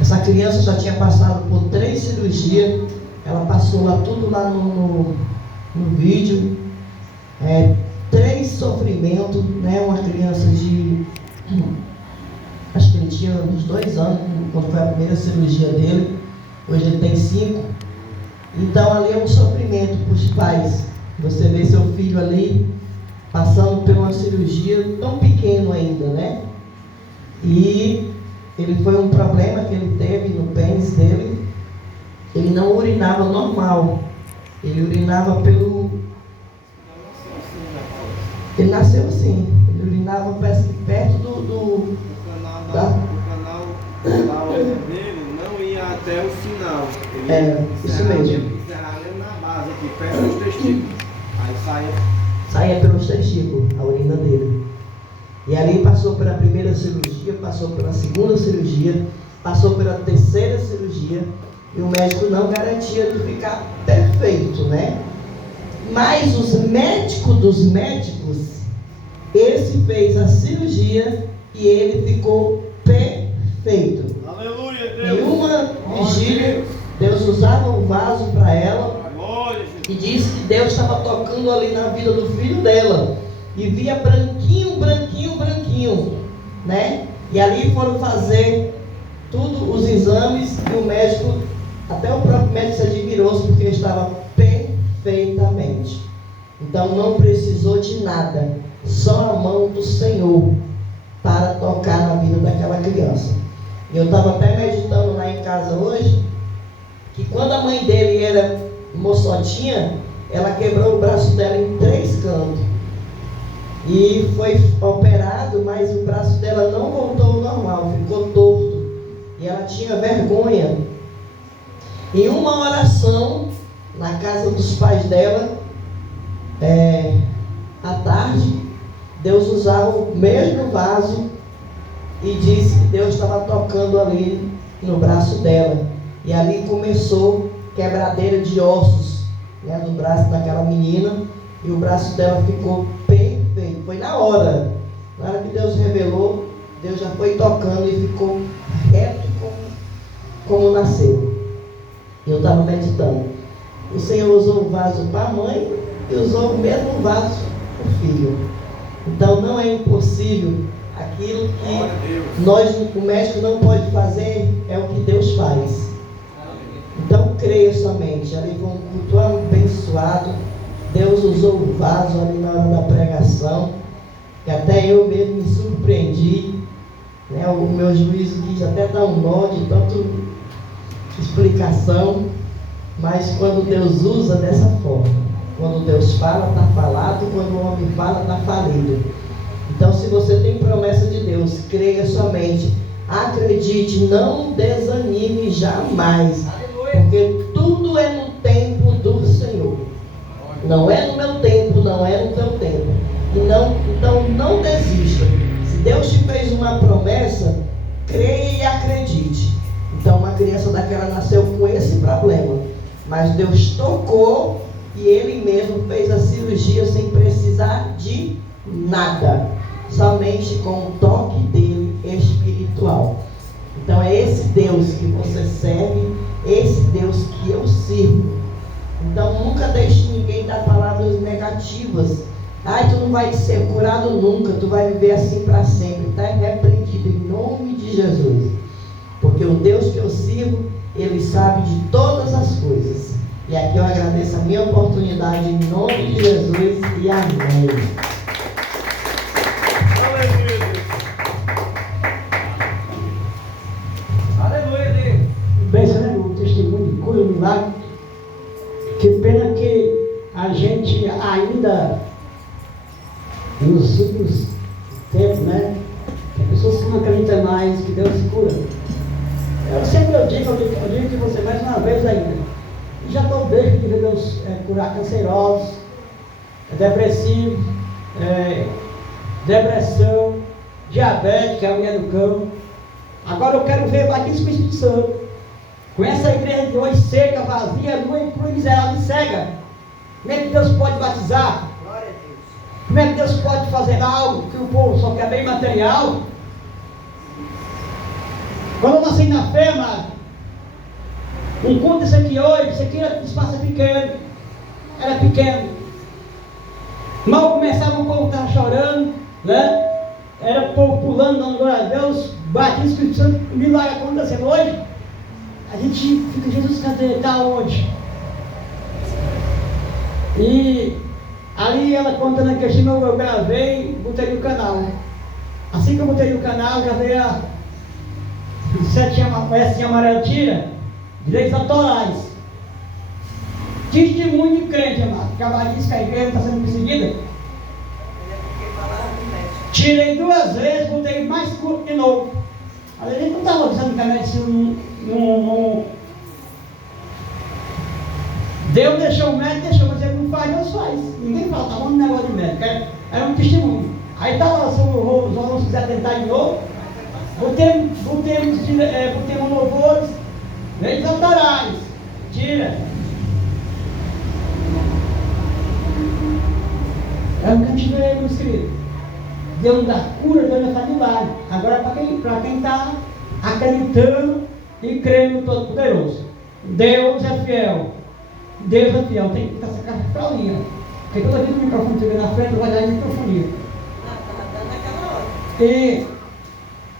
Essa criança já tinha passado por 3 cirurgias, ela passou lá tudo lá no vídeo, 3 sofrimentos, né? Uma criança de, acho que ele tinha uns 2 anos, quando foi a primeira cirurgia dele, hoje ele tem 5, então ali é um sofrimento para os pais, você vê seu filho ali, passando por uma cirurgia tão pequeno ainda, né? E ele foi um problema que ele teve no pênis dele. Ele não urinava normal. Ele urinava pelo... Ele nasceu assim. Ele urinava perto do canal dele não ia até o final. Ele isso mesmo. encerrava na base aqui, perto dos testículos. Aí saía pelos testículos, a urina dele. E ali passou pela primeira cirurgia, passou pela segunda cirurgia, passou pela terceira cirurgia, e o médico não garantia de ficar perfeito, né? Mas os médicos dos médicos, esse fez a cirurgia e ele ficou perfeito. Aleluia, Deus! Em uma vigília, Deus usava um vaso para ela e disse que Deus estava tocando ali na vida do filho dela. E via branquinho, né? E ali foram fazer tudo, os exames, e o médico, até o próprio médico se admirou porque ele estava perfeitamente. Então não precisou de nada, só a mão do Senhor para tocar na vida daquela criança. E eu estava até meditando lá em casa hoje, que quando a mãe dele era moçotinha, ela quebrou o braço dela em 3 cantos. E foi operado, mas o braço dela não voltou ao normal, ficou torto. E ela tinha vergonha. Em uma oração, na casa dos pais dela, à tarde, Deus usava o mesmo vaso e disse que Deus estava tocando ali no braço dela. E ali começou quebradeira de ossos, né, no braço daquela menina, e o braço dela ficou perfeito. Foi na hora que Deus revelou, Deus já foi tocando e ficou reto como nasceu. Eu estava meditando. O Senhor usou o vaso para a mãe e usou o mesmo vaso para o filho. Então não é impossível. Aquilo que o médico não pode fazer é o que Deus faz. Então creia somente. Ali foi um culto abençoado. Deus usou o vaso ali na hora da pregação, que até eu mesmo me surpreendi, né? O meu juízo quis até dar um nó de tanta explicação, mas quando Deus usa dessa forma, quando Deus fala, está falado, quando o homem fala, está falido. Então, se você tem promessa de Deus, creia somente, acredite, não desanime jamais, porque tudo é no tempo do Senhor. Não é no meu tempo, não é no teu tempo. Então não desista. Se Deus te fez uma promessa, creia e acredite. Então uma criança daquela nasceu com esse problema, mas Deus tocou e Ele mesmo fez a cirurgia sem precisar de nada, somente com o toque dele espiritual. Então é esse Deus que você serve, esse Deus que eu sirvo. Então nunca deixe ninguém dar palavras negativas. Tu não vai ser curado nunca, tu vai viver assim para sempre. Está repreendido em nome de Jesus. Porque o Deus que eu sirvo, Ele sabe de todas as coisas. E aqui eu agradeço a minha oportunidade em nome de Jesus e amém. Aleluia, Deus. Pensa, né, no testemunho de cura, milagre. Que pena que a gente ainda, nos últimos tempos, né, tem pessoas que não acreditam mais que Deus cura. Eu digo que você mais uma vez ainda, já estou desde que Deus curar cancerosos, depressivos, depressão, diabetes, que é a mulher do cão. Agora eu quero ver batismo do Espírito Santo. Com essa igreja de hoje seca, vazia, nua e crua, miserável e cega. Como é que Deus pode batizar? Glória a Deus. Como é que Deus pode fazer algo que o povo só quer bem material? Quando eu nasci na fé, amado, um culto desse aqui hoje, isso aqui era espaço pequeno, era pequeno. Mal começava, o povo estava chorando, né? Era o povo pulando, dando glória a Deus, batia o Espírito Santo, milagre acontecendo. Hoje, a gente fica, Jesus, cadê? Está onde? E ali ela contando a questão, eu gravei, botei no canal. Assim que eu botei no canal, já veio a setinha amarela tira, direitos autorais. Testemunho de crente, amado. Acabar disso que a igreja está sendo perseguida. Tirei 2 vezes, botei mais curto de novo. A gente não estava usando que a medicina não. Deus deixou o médico, deixou, mas ele não faz, Deus faz. Ninguém fala, tá bom no negócio de médico. Era um testemunho. Aí estava, se os alunos quiserem tentar de novo, botemos louvores, direitos autorais. Tira. É o que a gente vê, meus queridos. Deus dá cura, Deus dá milagre. Agora, para quem está acreditando e crendo no Todo-Poderoso, Deus é fiel. Deus é fiel. Tem que estar essa cara para ali. Porque toda vez que o microfone estiver na frente, eu vou dar em microfonia. E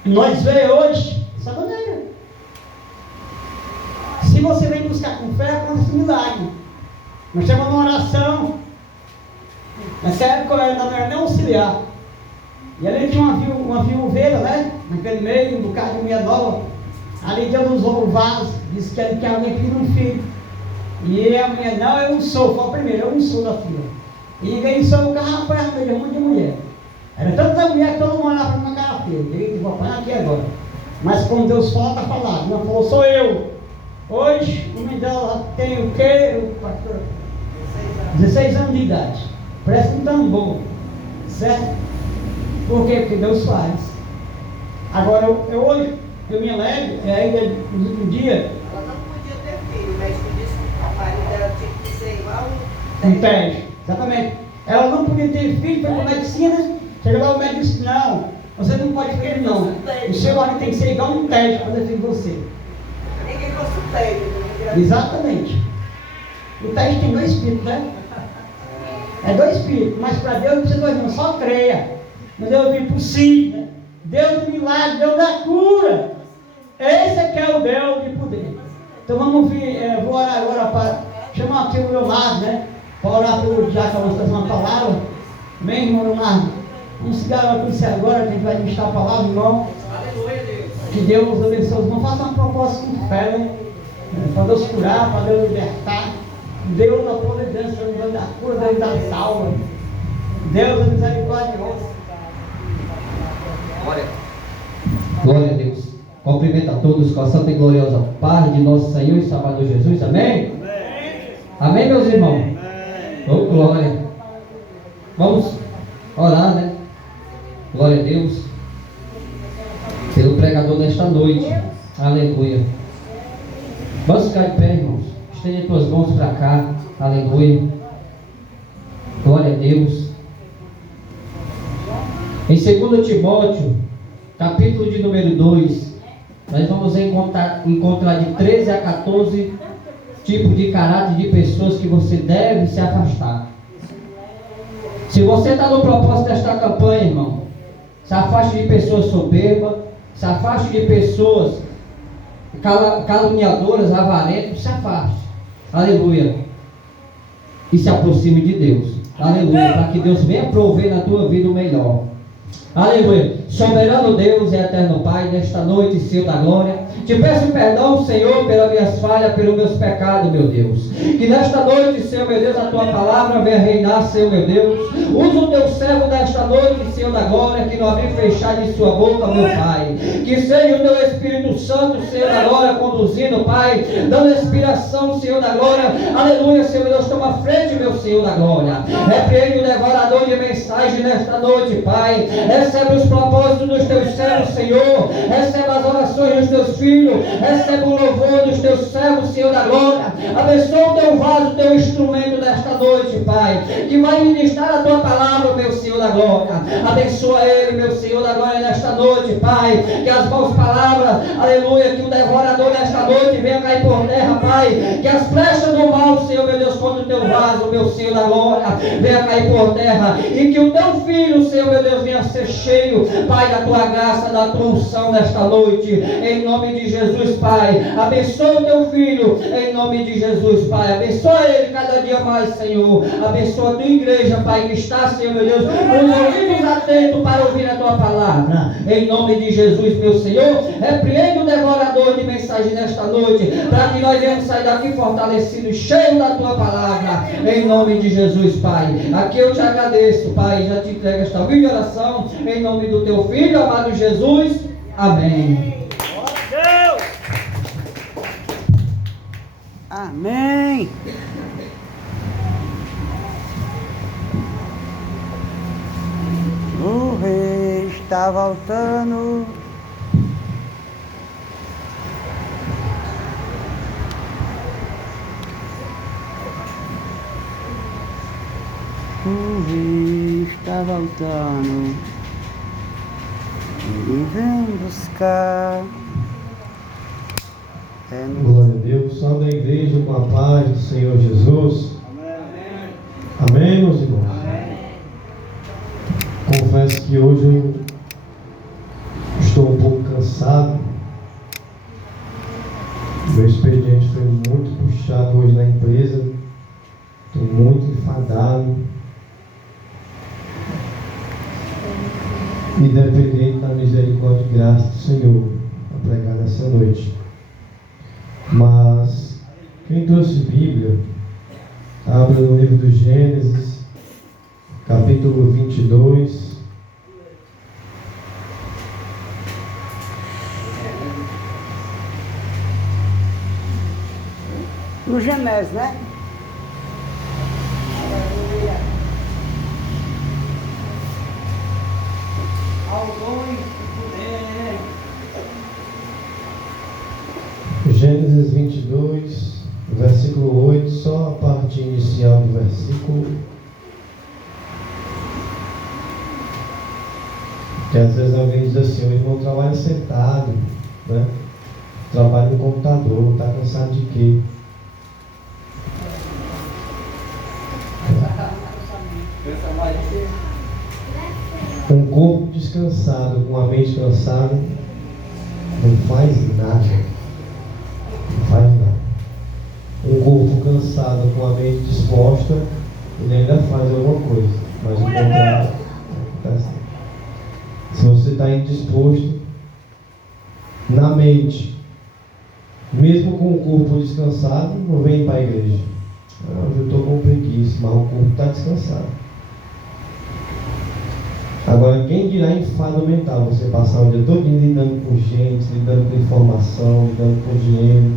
nós vemos hoje essa maneira. Se você vem buscar com fé, acontece um milagre. Nós temos uma oração. Nessa época eu não era nem auxiliar. E ali tinha uma viúveira, né? Naquele meio, um bocado de mulher nova. Ali Deus usou o vaso, disse que alguém pediu um filho. E a mulher, não, eu não sou, foi a primeira, eu não sou da filha. E ninguém soube o carro para a mulher, um monte de mulher. Era tanta mulher que todo mundo olhava para uma cara feia. Eu vou apanhar aqui agora. Mas quando Deus fala, está falado. Não falou, sou eu. Hoje, o menino dela tem o quê? 16 anos de idade. Parece um tambor. Certo? Por quê? Porque Deus faz. Agora, hoje, eu me alegro, ainda no último dia. Ela não podia ter filho, o médico disse que o marido dela tinha que ser igual um teste. Exatamente. Ela não podia ter filho, foi para a medicina. Chegou lá, o médico disse: não, você não pode ter filho, não. O seu marido tem que ser igual um teste para defender você. Ninguém fosse o teste. Exatamente. O teste tem 2 espíritos, né? É 2 espíritos, mas para Deus não precisa 2, não, só creia. Mas Deus é impossível. Deus do milagre, Deus da cura. Esse é que é o Deus de poder. Então vamos vir, vou orar agora para chamar aqui o Leonardo, né? Para orar pelo Diácono, vamos fazer uma palavra. Amém, irmão Leonardo? Vamos se garoto com você agora, que a gente vai ministrar a palavra, irmão. Aleluia, Deus. Que Deus abençoe. Não faça uma proposta com fé, né? Para Deus curar, para Deus libertar. Deus da providência, Deus da cura, Deus da salva. Deus é misericordioso. Glória a Deus. Cumprimento a todos com a santa e gloriosa paz de nosso Senhor e Salvador Jesus. Amém? Amém, meus irmãos? Oh, glória. Vamos orar, né? Glória a Deus. Pelo pregador desta noite. Aleluia. Vamos ficar de pé, irmãos. Estende tuas mãos para cá. Aleluia. Glória a Deus. Em 2 Timóteo, capítulo de número 2, nós vamos encontrar de 13 a 14 tipos de caráter de pessoas que você deve se afastar. Se você está no propósito desta campanha, irmão, se afaste de pessoas soberbas, se afaste de pessoas caluniadoras, avarentas, se afaste. Aleluia. E se aproxime de Deus. Aleluia. Para que Deus venha prover na tua vida o melhor. Aleluia. Soberano Deus e eterno Pai, nesta noite, Senhor da glória, te peço perdão, Senhor, pelas minhas falhas, pelos meus pecados, meu Deus. Que nesta noite, Senhor, meu Deus, a tua palavra venha reinar, Senhor, meu Deus. Usa o teu servo nesta noite, Senhor da glória, que não abrir fechar de sua boca, meu Pai. Que seja o teu Espírito Santo, Senhor da glória, conduzindo, Pai, dando inspiração, Senhor da glória. Aleluia, Senhor, meu Deus, toma frente, meu Senhor da glória. Repreende o devorador de mensagem nesta noite, Pai. Recebe os propósitos depósito dos teus céus, Senhor. Receba as orações dos teus filhos. Receba o louvor dos teus servos, Senhor da glória. Abençoa o teu vaso, o teu instrumento desta noite, Pai, que vai ministrar a tua palavra, meu Senhor da glória. Abençoa ele, meu Senhor da glória, nesta noite, Pai. Que as mãos palavras, aleluia, que o devorador nesta noite venha cair por terra, Pai. Que as flechas do mal, Senhor, meu Deus, contra o teu vaso, meu Senhor da glória, venha cair por terra. E que o teu filho, Senhor, meu Deus, venha ser cheio, Pai, da tua graça, da tua unção nesta noite. Em nome de Jesus, Pai. Abençoa o teu filho, em nome de Jesus, Pai. Abençoa ele cada dia mais, Senhor. Abençoa a tua igreja, Pai, que está, Senhor, meu Deus, com os ouvidos atentos para ouvir a tua palavra. Em nome de Jesus, meu Senhor, repreende o devorador de mensagem nesta noite, para que nós venhamos sair daqui fortalecidos, cheios da tua palavra. Em nome de Jesus, Pai. Aqui eu te agradeço, Pai. Já te entrego esta humilde oração. Em nome do teu filho, amado Jesus. Amém. Amém. O rei está voltando. O rei está voltando. Ele vem buscar. Glória a Deus. Salve a igreja com a paz do Senhor Jesus. Amém. Amém, meus irmãos. Amém. Confesso que hoje eu estou um pouco cansado. Meu expediente foi muito puxado hoje na empresa. Estou muito enfadado. E dependente da misericórdia e graça do Senhor a pregar nessa noite. Mas quem trouxe Bíblia, abra no livro do Gênesis, capítulo 22. No Gênesis, né? Gênesis 22, versículo 8, só a parte inicial do versículo. Que às vezes alguém diz assim: o irmão trabalha sentado, né? Trabalha no computador, está cansado de quê? Um corpo descansado, com a mente cansada, não faz nada. Não faz nada. Um corpo cansado, com a mente disposta, ele ainda faz alguma coisa, mas o contrário acontece. Se você está indisposto na mente, mesmo com o corpo descansado, não vem para a igreja. Eu estou com preguiça, mas o corpo está descansado. Agora, quem dirá enfado mental? Você passar o dia todo lidando com gente, lidando com informação, lidando com dinheiro.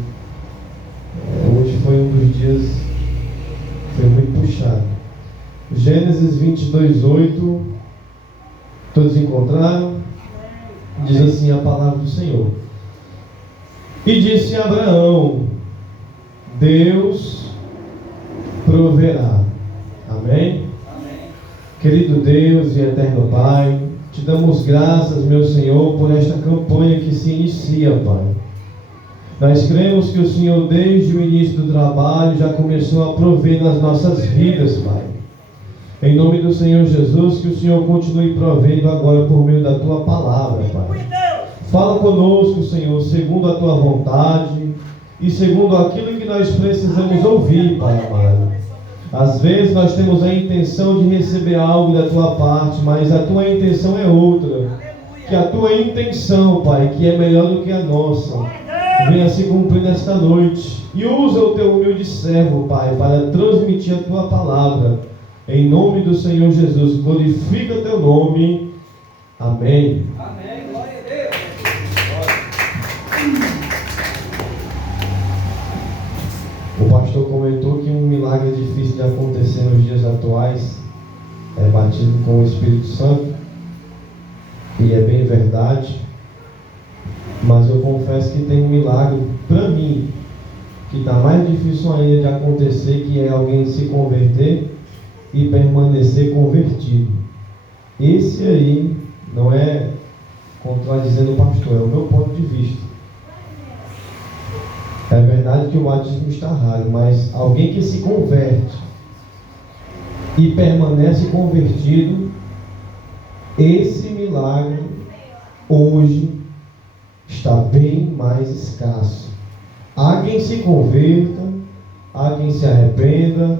Hoje foi um dos dias, foi muito puxado. Gênesis 22, 8. Todos encontraram? Diz assim a palavra do Senhor. E disse a Abraão: Deus proverá. Amém? Querido Deus e eterno Pai, te damos graças, meu Senhor, por esta campanha que se inicia, Pai. Nós cremos que o Senhor, desde o início do trabalho, já começou a prover nas nossas vidas, Pai. Em nome do Senhor Jesus, que o Senhor continue provendo agora por meio da Tua palavra, Pai. Fala conosco, Senhor, segundo a Tua vontade e segundo aquilo que nós precisamos ouvir, Pai amado. Às vezes nós temos a intenção de receber algo da Tua parte, mas a Tua intenção é outra. Que a Tua intenção, Pai, que é melhor do que a nossa, venha se cumprir nesta noite. E usa o Teu humilde servo, Pai, para transmitir a Tua palavra. Em nome do Senhor Jesus, glorifica o Teu nome. Amém. Amém. Glória a Deus. O pastor comentou que um milagre difícil de acontecer nos dias atuais é batismo com o Espírito Santo. e é bem verdade, mas eu confesso que tem um milagre para mim, que está mais difícil ainda de acontecer, que é alguém se converter e permanecer convertido. Esse aí não é contradizendo o pastor, é o meu ponto de vista. É verdade que o batismo está raro, mas alguém que se converte e permanece convertido, esse milagre hoje está bem mais escasso. Há quem se converta, há quem se arrependa,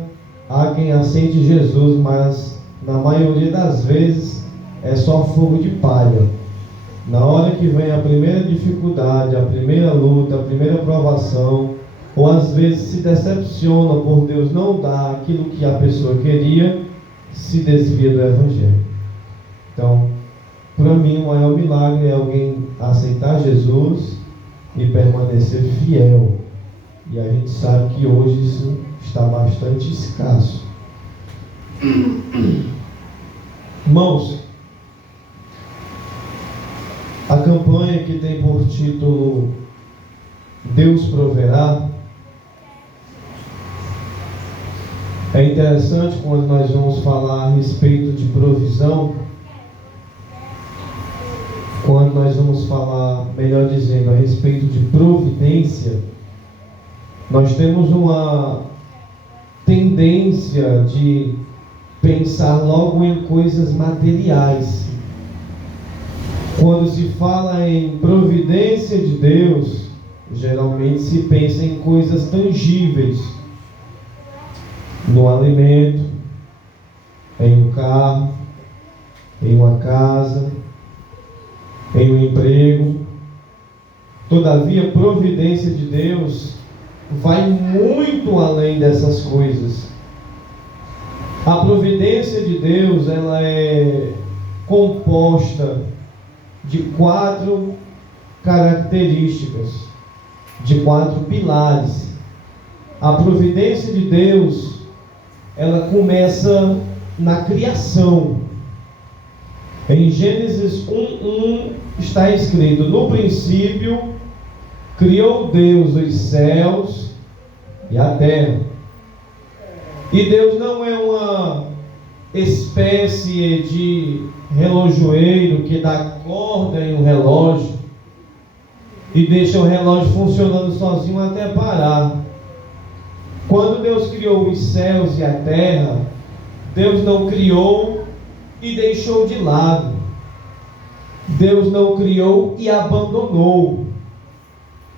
há quem aceite Jesus, mas na maioria das vezes é só fogo de palha. Na hora que vem a primeira dificuldade, a primeira luta, a primeira provação, ou às vezes se decepciona por Deus não dar aquilo que a pessoa queria, se desvia do Evangelho. Então, para mim, o maior milagre é alguém aceitar Jesus e permanecer fiel. E a gente sabe que hoje isso está bastante escasso. Irmãos, a campanha que tem por título Deus Proverá é interessante quando nós vamos falar a respeito de provisão, quando nós vamos falar, melhor dizendo, a respeito de providência. Nós temos uma tendência de pensar logo em coisas materiais. Quando se fala em providência de Deus, geralmente se pensa em coisas tangíveis, no alimento, em um carro, em uma casa, em um emprego. Todavia, a providência de Deus vai muito além dessas coisas. A providência de Deus, ela é composta de 4 características, de 4 pilares. A providência de Deus, ela começa na criação. Em Gênesis 1:1 está escrito: no princípio criou Deus os céus e a terra. E Deus não é uma espécie de relojoeiro que dá corda em um relógio e deixa o relógio funcionando sozinho até parar. Quando Deus criou os céus e a terra, Deus não criou e deixou de lado. Deus não criou e abandonou.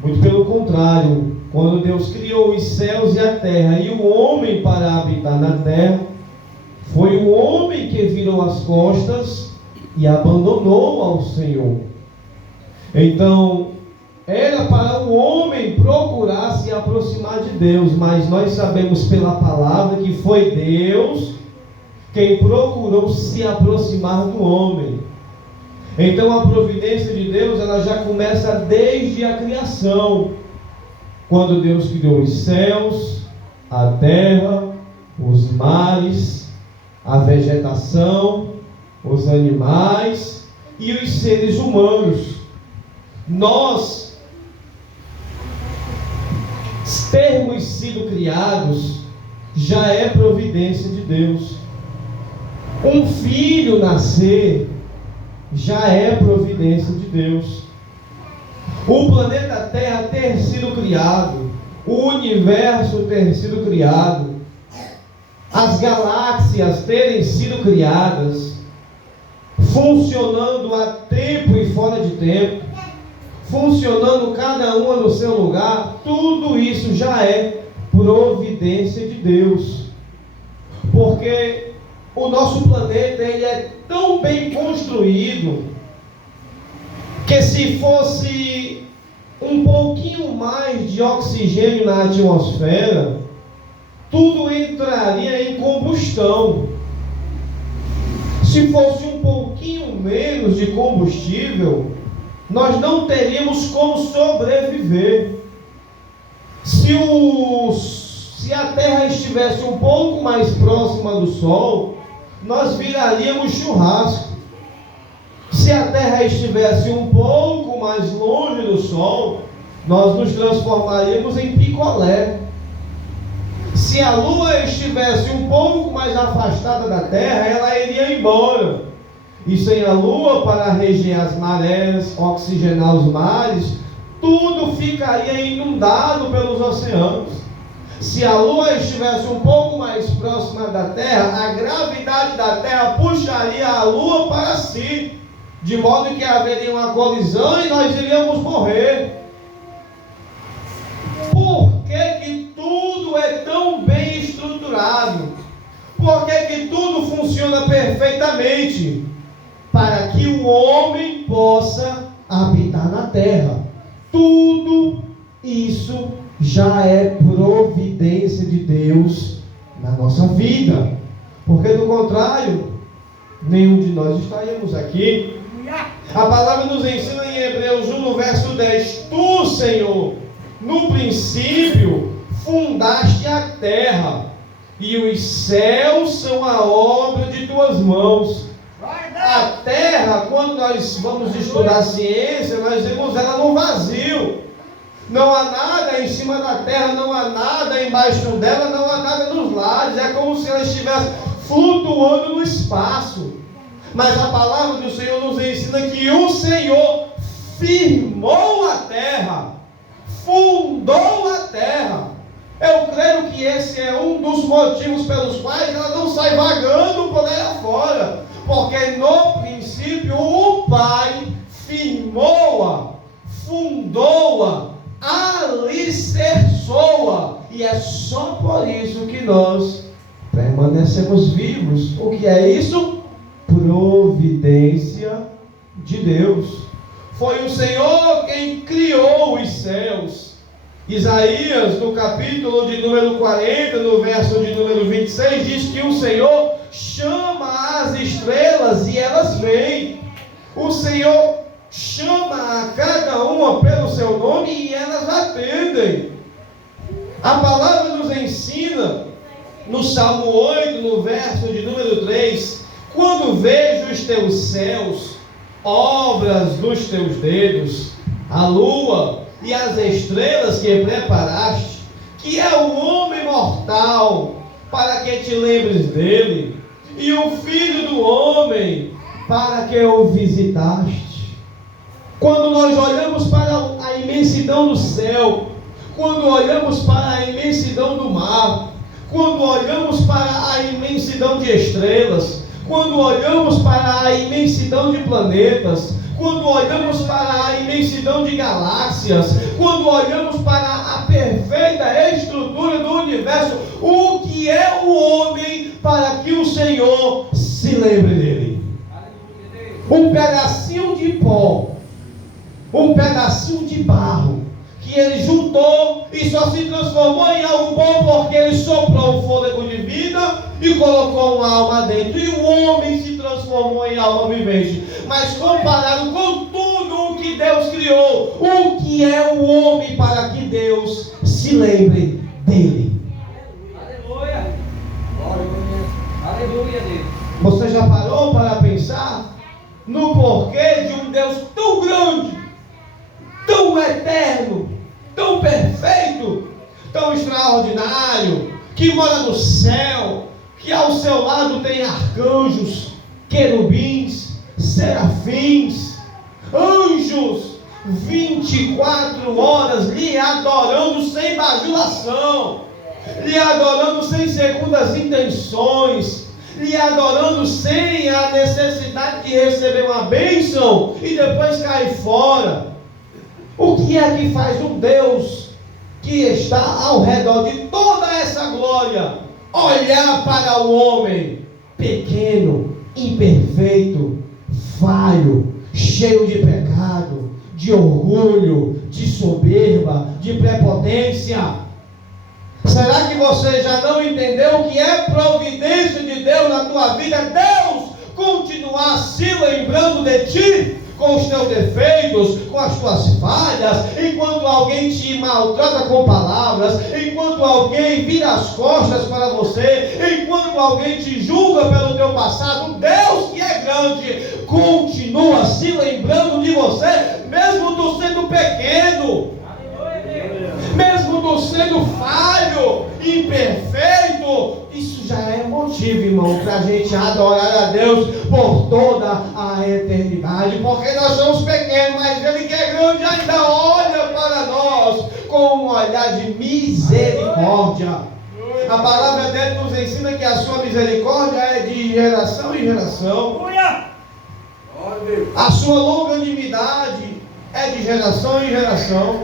Muito pelo contrário, quando Deus criou os céus e a terra e o homem para habitar na terra, foi o homem que virou as costas e abandonou ao Senhor. Então, era para o homem procurar se aproximar de Deus, mas nós sabemos pela palavra que foi Deus quem procurou se aproximar do homem. Então a providência de Deus, ela já começa desde a criação, quando Deus criou os céus, a terra, os mares, a vegetação, os animais e os seres humanos. Nós termos sido criados já é providência de Deus. Um filho nascer já é providência de Deus. O planeta Terra ter sido criado, o universo ter sido criado, as galáxias terem sido criadas, funcionando a tempo e fora de tempo, funcionando cada uma no seu lugar, tudo isso já é providência de Deus. Porque o nosso planeta, ele é tão bem construído que se fosse um pouquinho mais de oxigênio na atmosfera, tudo entraria em combustão. Se fosse um pouquinho menos de combustível, nós não teríamos como sobreviver. Se a Terra estivesse um pouco mais próxima do Sol, nós viraríamos churrasco. Se a terra estivesse um pouco mais longe do sol, nós nos transformaríamos em picolé. Se a lua estivesse um pouco mais afastada da terra, ela iria embora. E sem a lua para reger as marés, oxigenar os mares, tudo ficaria inundado pelos oceanos. Se a lua estivesse um pouco mais próxima da terra, a gravidade da terra puxaria a lua para si, de modo que haveria uma colisão e nós iríamos morrer. Por que tudo é tão bem estruturado? Por que tudo funciona perfeitamente? Para que o homem possa habitar na terra. Tudo isso já é providência de Deus na nossa vida. Porque do contrário, nenhum de nós estaríamos aqui. A palavra nos ensina em Hebreus 1, no verso 10: Tu, Senhor, no princípio fundaste a terra, e os céus são a obra de tuas mãos. A terra, quando nós vamos estudar ciência, nós vemos ela no vazio. Não há nada em cima da terra, não há nada embaixo dela, não há nada nos lares. É como se ela estivesse flutuando no espaço. Mas a palavra do Senhor nos ensina que o Senhor firmou a terra, fundou a terra. Eu creio que esse é um dos motivos pelos quais ela não sai vagando por aí afora. Porque no princípio o Pai firmou-a, fundou-a, alicerçou-a. E é só por isso que nós permanecemos vivos. O que é isso? Providência de Deus. Foi o Senhor quem criou os céus. Isaías, no capítulo de número 40, no verso de número 26, diz que o Senhor chama as estrelas e elas vêm. O Senhor chama a cada uma pelo seu nome e elas atendem. A palavra nos ensina, no Salmo 8, no verso de número 3, quando vejo os teus céus, obras dos teus dedos, a lua e as estrelas que preparaste, que é o homem mortal, para que te lembres dele, e o filho do homem, para que o visitaste. Quando nós olhamos para a imensidão do céu, quando olhamos para a imensidão do mar, quando olhamos para a imensidão de estrelas, quando olhamos para a imensidão de planetas, quando olhamos para a imensidão de galáxias, quando olhamos para a perfeita estrutura do universo, o que é o homem para que o Senhor se lembre dele? Um pedacinho de pó, um pedacinho de barro, que ele juntou e só se transformou em algo bom porque ele soprou o fôlego de vida e colocou uma alma dentro, e o homem se transformou em alma vivente. Mas comparado com tudo o que Deus criou, o que é o homem para que Deus se lembre dele? Aleluia! Aleluia, Deus. Você já parou para pensar no porquê de um Deus tão grande, tão eterno, tão perfeito, tão extraordinário, que mora no céu, que ao seu lado tem arcanjos, querubins, serafins, anjos, 24 horas lhe adorando sem bajulação, lhe adorando sem segundas intenções, lhe adorando sem a necessidade de receber uma bênção e depois cair fora. O que é que faz um Deus que está ao redor de toda essa glória olhar para o homem pequeno, imperfeito, falho, cheio de pecado, de orgulho, de soberba, de prepotência? Será que você já não entendeu o que é providência de Deus na tua vida? Deus continuar se lembrando de ti, com os teus defeitos, com as tuas falhas, enquanto alguém te maltrata com palavras, enquanto alguém vira as costas para você, enquanto alguém te julga pelo teu passado, Deus que é grande, continua se lembrando de você, mesmo tu sendo pequeno, mesmo tu sendo falho, imperfeito. Isso já é motivo, irmão, para a gente adorar a Deus por toda a eternidade, porque nós somos pequenos, mas Ele que é grande ainda olha para nós com um olhar de misericórdia. A palavra dele nos ensina que a sua misericórdia é de geração em geração. A sua longanimidade é de geração em geração.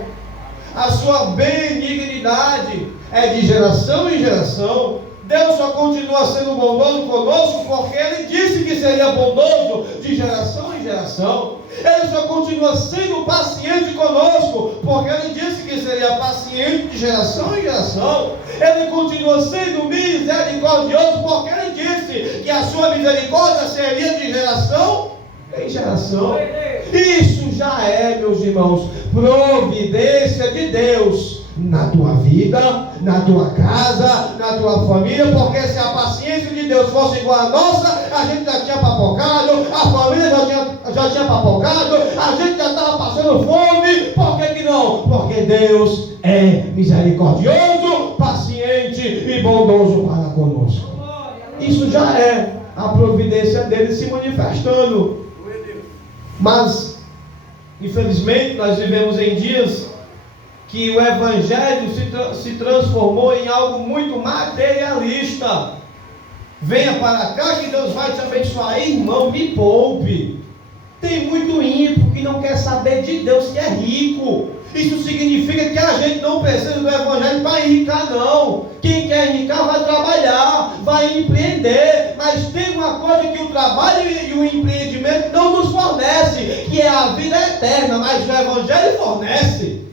A sua benignidade é de geração em geração. Deus só continua sendo bondoso conosco porque Ele disse que seria bondoso de geração em geração. Ele só continua sendo paciente conosco porque Ele disse que seria paciente de geração em geração. Ele continua sendo misericordioso porque Ele disse que a sua misericórdia seria de geração em geração. Isso já é, meus irmãos, providência de Deus na tua vida, na tua casa, na tua família, porque se a paciência de Deus fosse igual à nossa, a gente já tinha papocado, a família já tinha papocado, a gente já estava passando fome. Por que não? Porque Deus é misericordioso, paciente e bondoso para conosco. Isso já é a providência dele se manifestando. Mas, infelizmente, nós vivemos em dias que o Evangelho se transformou em algo muito materialista. Venha para cá que Deus vai te abençoar. Irmão, me poupe. Tem muito ímpio que não quer saber de Deus, que é rico. Isso significa que a gente não precisa do Evangelho para enricar, não. Quem quer enricar vai trabalhar, vai empreender. Mas tem uma coisa que o trabalho e o empreendimento não nos fornece, que é a vida eterna, mas o Evangelho fornece.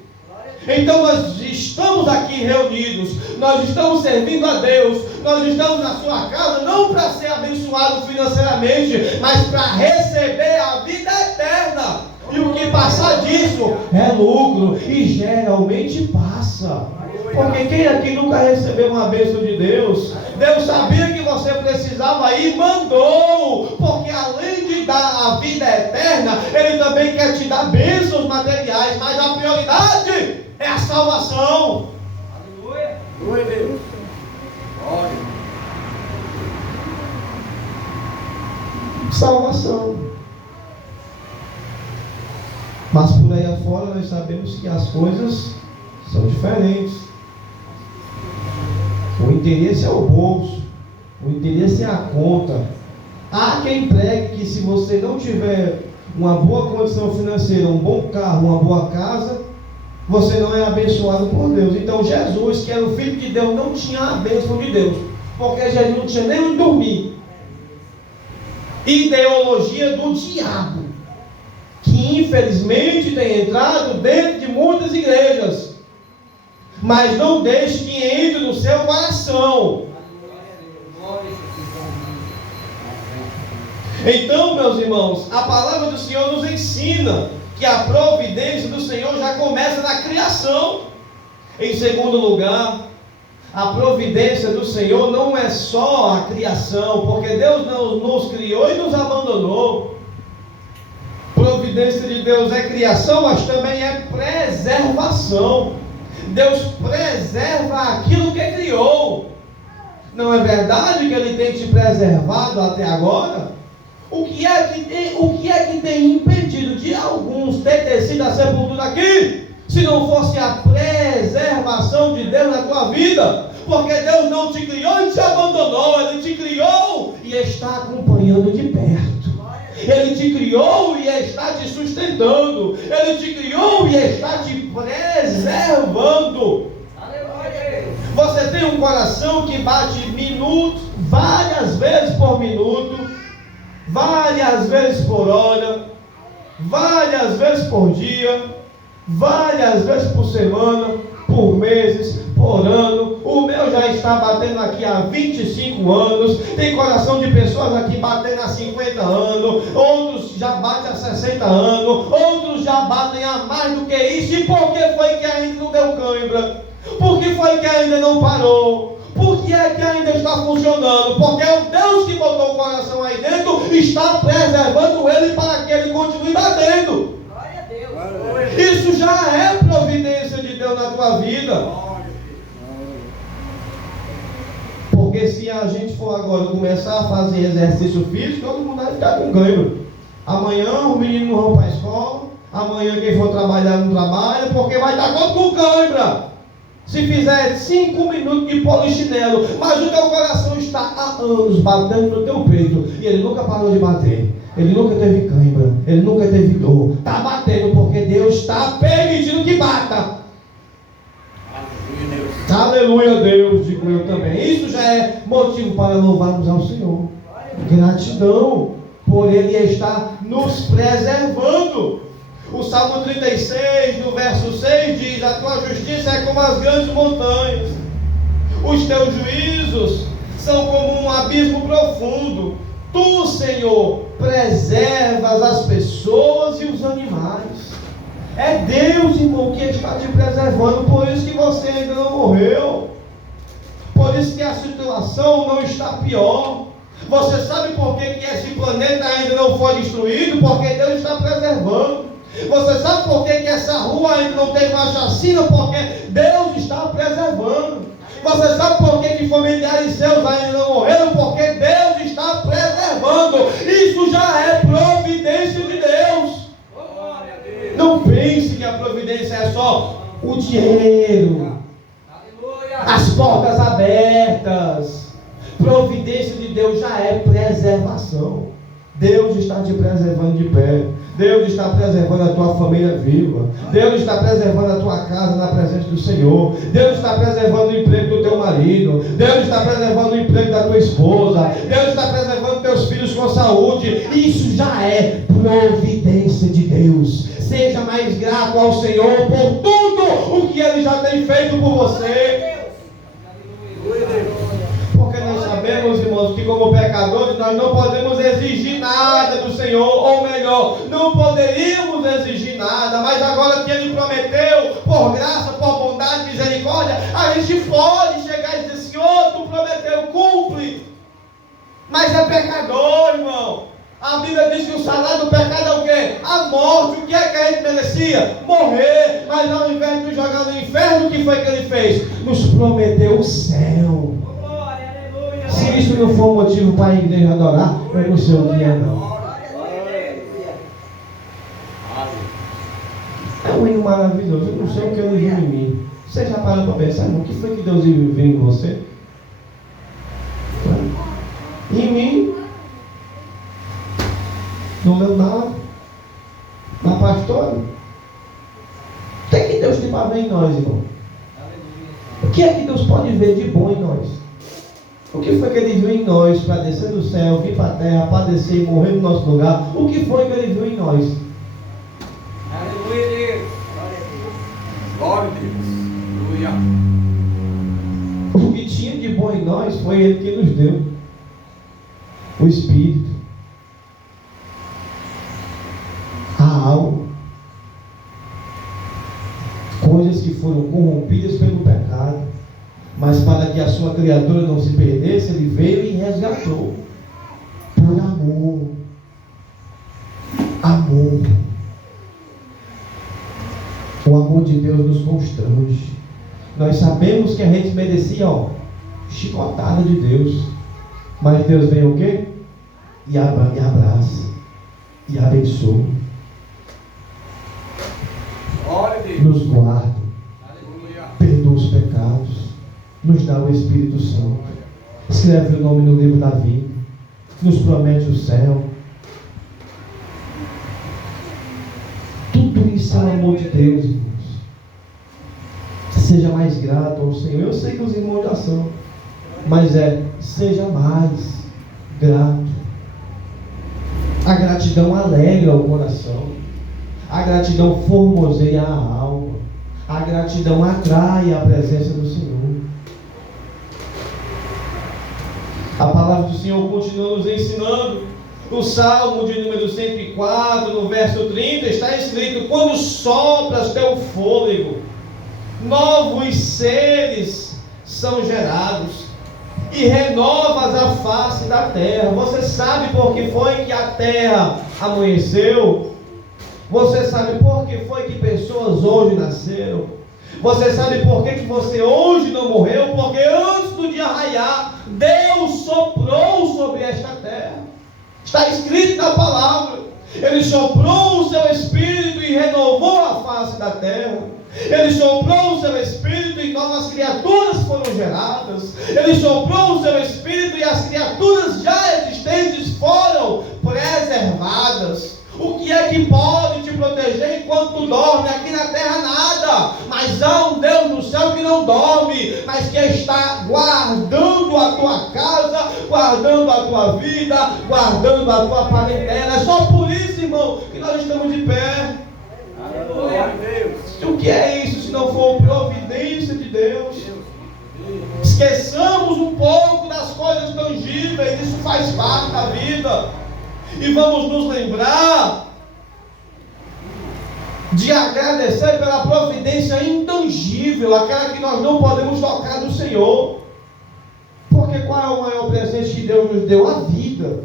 Então nós estamos aqui reunidos, nós estamos servindo a Deus, nós estamos na sua casa não para ser abençoado financeiramente, mas para receber a vida eterna. E o que passar disso é lucro, e geralmente passa. Porque quem aqui nunca recebeu uma bênção de Deus? Deus sabia que você precisava e mandou, porque além de dar a vida eterna, Ele também quer te dar bênçãos materiais, mas a prioridade é a salvação. Aleluia. Glória a Deus. Salvação. Mas por aí afora nós sabemos que as coisas são diferentes. O interesse é o bolso, o interesse é a conta. Há quem pregue que se você não tiver uma boa condição financeira, um bom carro, uma boa casa, você não é abençoado por Deus. Então Jesus, que era o Filho de Deus, não tinha a bênção de Deus, porque Jesus não tinha nem onde dormir. Ideologia do diabo, que infelizmente tem entrado dentro de muitas igrejas. Mas não deixe que entre no seu coração. Então, meus irmãos, a palavra do Senhor nos ensina que a providência do Senhor já começa na criação. Em segundo lugar, a providência do Senhor não é só a criação, porque Deus não nos criou e nos abandonou. Providência de Deus é criação, mas também é preservação. Deus preserva aquilo que criou. Não é verdade que Ele tem te preservado até agora? O que é que tem impedido de alguns ter descido a sepultura aqui? Se não fosse a preservação de Deus na tua vida. Porque Deus não te criou e te abandonou. Ele te criou e está acompanhando de perto. Ele te criou e está te sustentando. Ele te criou e está te preservando. Você tem um coração que bate minutos, várias vezes por minuto, várias vezes por hora, várias vezes por dia, várias vezes por semana, por meses, por ano. O meu já está batendo aqui há 25 anos. Tem coração de pessoas aqui batendo há 50 anos. Outros já batem há 60 anos, outros já batem há mais do que isso. E por que foi que ainda não deu cãibra? Por que foi que ainda não parou? Por que é que ainda está funcionando? Porque é o Deus que botou o coração aí dentro, está preservando ele para que ele continue batendo. Glória a Deus. Isso já é providência de Deus na tua vida. Porque se a gente for agora começar a fazer exercício físico, todo mundo vai ficar com ganho. Amanhã os meninos não vão para a escola, amanhã quem for trabalhar não trabalha, porque vai estar todo com cãibra. Se fizer 5 minutos de polichinelo, mas o teu coração está há anos batendo no teu peito, e ele nunca parou de bater, ele nunca teve cãibra, ele nunca teve dor, está batendo porque Deus está permitindo que bata. Aleluia, Deus, digo eu também. Isso já é motivo para louvarmos ao Senhor. Gratidão por Ele estar nos preservando. O Salmo 36, no verso 6, diz: a tua justiça é como as grandes montanhas, os teus juízos são como um abismo profundo. Tu, Senhor, preservas as pessoas e os animais. É Deus, irmão, que está te preservando. Por isso que você ainda não morreu. Por isso que a situação não está pior. Você sabe por que esse planeta ainda não foi destruído? Porque Deus está preservando. Você sabe por que essa rua ainda não teve uma chacina? Porque Deus está preservando. Você sabe por que familiares seus ainda não morreram? Porque Deus está preservando. Isso já é providência de Deus. Não pense que a providência é só o dinheiro, as portas abertas. Providência de Deus já é preservação. Deus está te preservando de pé. Deus está preservando a tua família viva. Deus está preservando a tua casa na presença do Senhor. Deus está preservando o emprego do teu marido. Deus está preservando o emprego da tua esposa. Deus está preservando teus filhos com saúde. Isso já é providência de Deus. Seja mais grato ao Senhor por tudo o que Ele já tem feito por você. Porque nós sabemos, irmãos, que como pecadores nós não podemos exigir nada do Senhor, ou melhor, não poderíamos exigir nada, mas agora que Ele prometeu, por graça, por bondade, misericórdia, a gente pode chegar e dizer: Senhor, Tu prometeu, cumpre. Mas é pecador, irmão. A Bíblia diz que o salário do pecado é o quê? A morte. O que é que a gente merecia? Morrer. Mas ao invés de nos jogar no inferno, o que foi que Ele fez? Nos prometeu o céu. Se isso não for motivo para a igreja adorar, eu não sei o que é, não. É um hino maravilhoso. Eu não sei o que Ele viu em mim. Você já parou para pensar, irmão? O que foi que Deus viu em você? Em mim? No Leonardo? Na pastora? O que é que Deus tem para ver em nós, irmão? O que é que Deus pode ver de bom em nós? O que foi que Ele viu em nós para descer do céu, vir para a terra, padecer e morrer no nosso lugar? O que foi que Ele viu em nós? Aleluia, Deus. Glória a Deus. Aleluia. O que tinha de bom em nós foi Ele que nos deu. O Espírito. A alma. Coisas que foram corrompidas pelo pecado. Mas para que a sua criatura não se perdesse, Ele veio e resgatou. Por amor. Amor. O amor de Deus nos constrange. Nós sabemos que a gente merecia, chicotada de Deus. Mas Deus vem o quê? E abraça. E abençoa. Nos guarda. Perdoa os pecados. Nos dá o Espírito Santo. Escreve o nome no livro da vida. Nos promete o céu. Tudo isso é o amor de Deus, irmãos. Seja mais grato ao Senhor. Eu sei que os irmãos já são, mas seja mais grato. A gratidão alegra o coração. A gratidão formoseia a alma. A gratidão atrai a presença do Senhor. A palavra do Senhor continua nos ensinando No Salmo de número 104, no verso 30, está escrito: quando sopras teu fôlego, novos seres são gerados, e renovas a face da terra. Você sabe por que foi que a terra amanheceu? Você sabe por que foi que pessoas hoje nasceram? Você sabe por que você hoje não morreu? Porque antes do dia raiar, Deus soprou sobre esta terra. Está escrito na palavra: Ele soprou o seu Espírito e renovou a face da terra. Ele soprou o seu Espírito e novas criaturas foram geradas. Ele soprou o seu Espírito e as criaturas já existentes foram preservadas. O que é que pode te proteger enquanto tu dorme? Aqui na terra nada, mas há um Deus no céu que não dorme, mas que está guardando a tua casa, guardando a tua vida, guardando a tua parentela. É só por isso, irmão, que nós estamos de pé. O que é isso se não for providência de Deus? Esqueçamos um pouco das coisas tangíveis, isso faz parte da vida. E vamos nos lembrar de agradecer pela providência intangível, aquela que nós não podemos tocar do Senhor. Porque qual é o maior presente que Deus nos deu? A vida.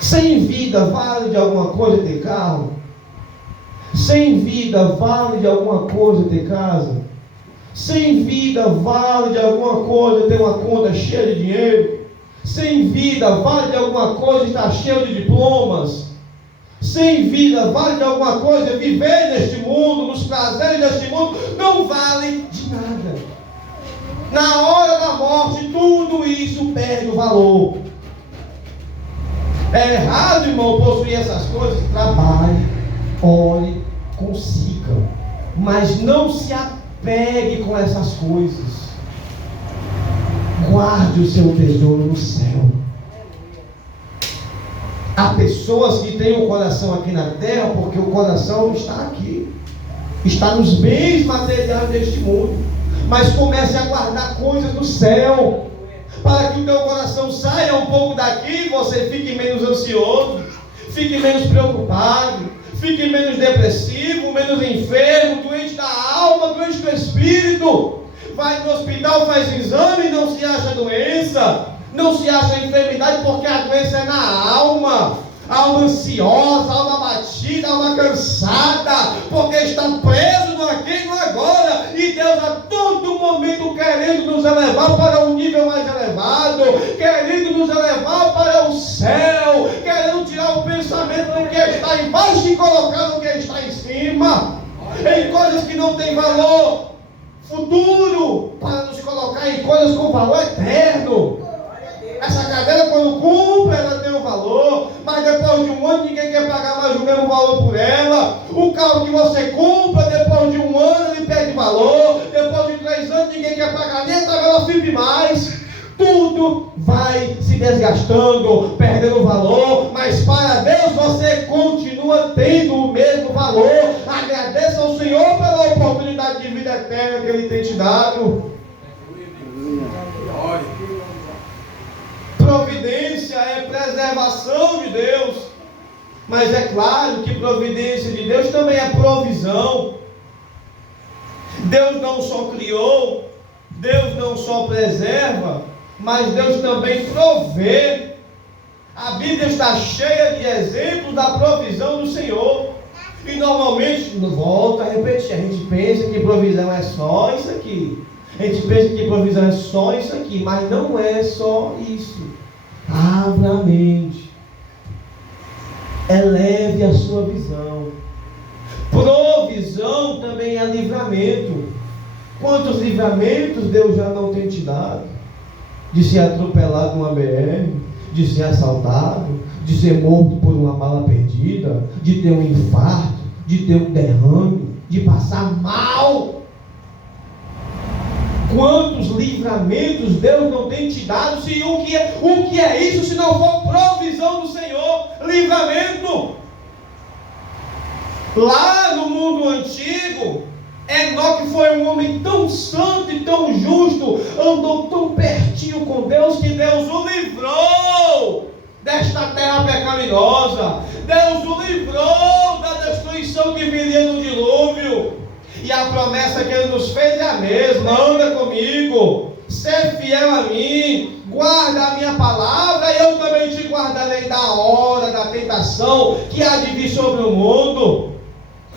Sem vida vale de alguma coisa ter carro? Sem vida vale de alguma coisa ter casa? Sem vida vale de alguma coisa ter uma conta cheia de dinheiro? Sem vida vale de alguma coisa estar cheio de diplomas? Sem vida vale de alguma coisa viver neste mundo, nos prazeres deste mundo? Não vale de nada. Na hora da morte, tudo isso perde o valor. É errado, irmão, possuir essas coisas. Trabalhe, ore, consiga, mas não se apegue com essas coisas. Guarde o seu tesouro no céu. Há pessoas que têm o coração aqui na terra porque o coração está aqui, está nos bens materiais deste mundo. Mas comece a guardar coisas do céu, para que o teu coração saia um pouco daqui e você fique menos ansioso, fique menos preocupado, fique menos depressivo, menos enfermo, doente da alma, doente do espírito. Vai no hospital, faz exame e não se acha doença, não se acha enfermidade, porque a doença é na alma. Alma ansiosa, alma abatida, alma cansada, porque está preso no aqui e no agora. E Deus a todo momento querendo nos elevar para um nível mais elevado, querendo nos elevar para o céu, querendo tirar o pensamento do que está embaixo e colocar no que está em cima, em coisas que não têm valor futuro, para nos colocar em coisas com valor eterno. Essa cadeira, quando cumpre, ela tem um valor, mas depois de um ano ninguém quer pagar mais o mesmo valor por ela. O carro que você compra, depois de um ano ele perde valor, depois de 3 anos ninguém quer pagar nem a tabela FIP mais. Tudo vai se desgastando, perdendo valor, mas para Deus você continua tendo o mesmo valor. Agradeça ao Senhor pela oportunidade de vida eterna que Ele tem te dado. Providência é preservação de Deus, mas é claro que providência de Deus também é provisão. Deus não só criou, Deus não só preserva, mas Deus também provê. A Bíblia está cheia de exemplos da provisão do Senhor. E normalmente, volta a repetir, a gente pensa que provisão é só isso aqui. A gente pensa que provisão é só isso aqui, mas não é só isso. Abra a mente. Eleve a sua visão. Provisão também é livramento. Quantos livramentos Deus já não tem te dado? De ser atropelado numa BR, de ser assaltado, de ser morto por uma bala perdida, de ter um infarto, de ter um derrame, de passar mal. Quantos livramentos Deus não tem te dado? Se o que é isso se não for provisão do Senhor? Livramento. Lá no mundo antigo, Enoque foi um homem tão santo e tão justo, andou tão pertinho com Deus, que Deus o livrou desta terra pecaminosa. Deus o livrou da destruição que viria no dilúvio. E a promessa que Ele nos fez é a mesma: anda comigo, ser fiel a mim, guarda a minha palavra, e eu também te guardarei da hora da tentação que há de vir sobre o mundo.